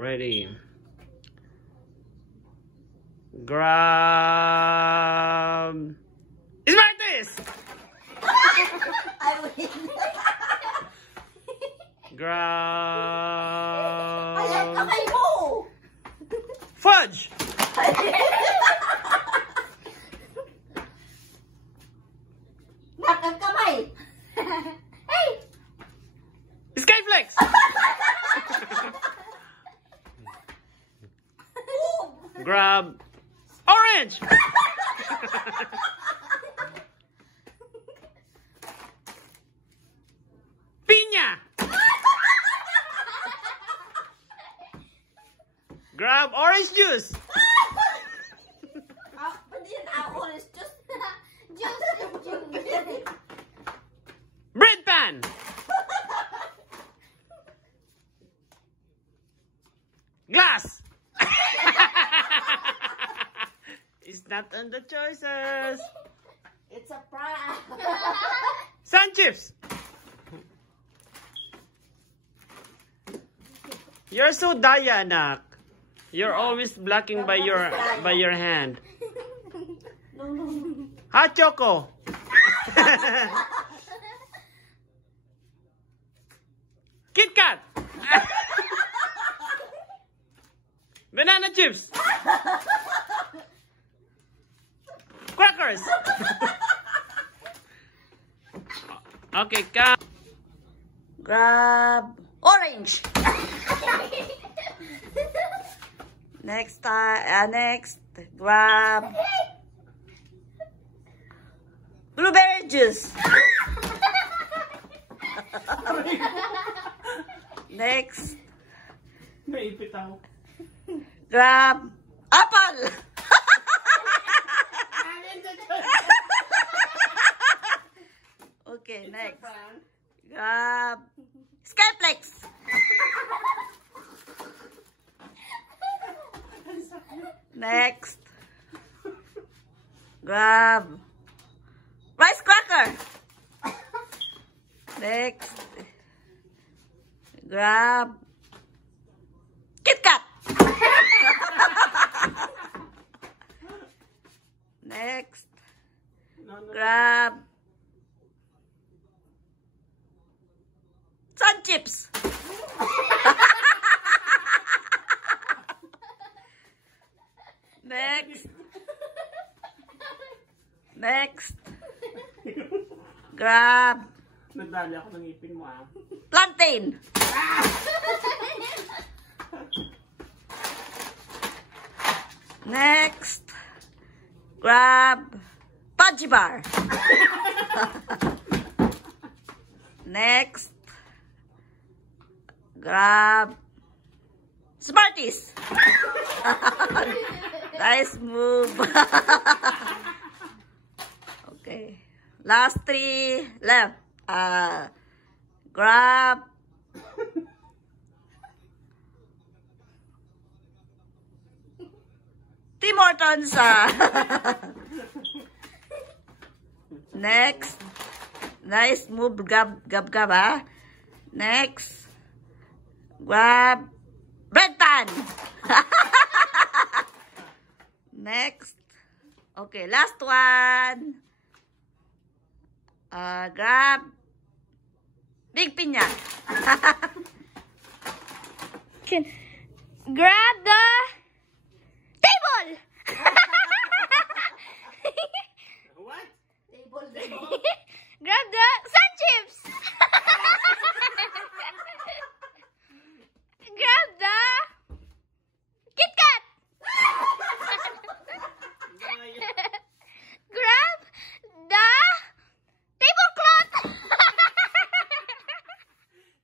Ready. Grab. Smarties! I win. Grab. Ayan, kamay mo! Fudge! Nakang kamay! Hey! Skyflex! Grab. Orange! Piña! Grab orange juice! Pwede yun, orange juice. Juice. Bread pan! Glass! It's not on the choices. It's a prank. Sun chips! You're so daya, anak. You're always blocking by your hand. No. Hot choco. Kit Kat. Banana chips. Crackers. Okay, Grab orange. Next, grab blueberry juice. Next, Naipit ako. grab apple. Okay, next, grab Skyflex. Next, grab rice cracker. Next, grab Kit Kat. Next, grab Sun chips. Next, grab Nadali ako ng ipin mo, ah. plantain. Next, grab Pudgy bar. Next, grab Smarties. Nice move. Okay, last three left. Grab Tim Hortons. Next, nice move. Gab. Next, grab bread pan. Next, okay, last one. Grab big piña. Grab the table. What? Table. Grab the sun chips. Grab the Kit Kat. Grab the tablecloth.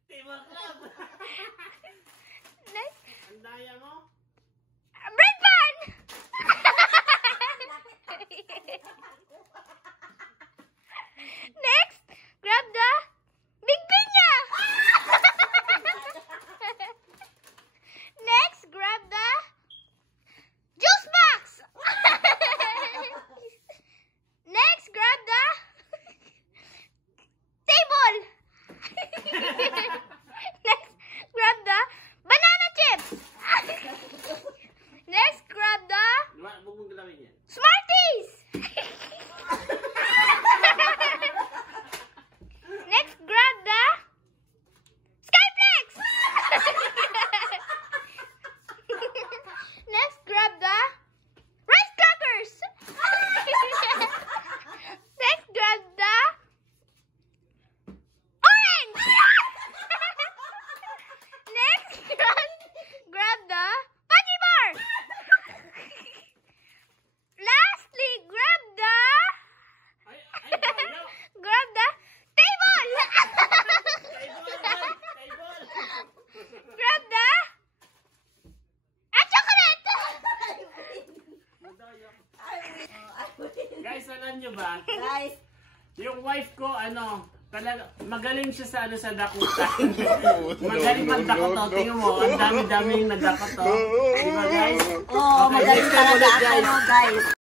Table club. Next, Ang daya mo. nyo ba? Guys, Yung wife ko, talaga, magaling siya sa sa dakutan. Magaling magdakoto. Tingnan mo, ang dami-daming nagdakoto. Di ba guys? oh, Okay, magaling next time talaga ulit, ako, guys. no, guys.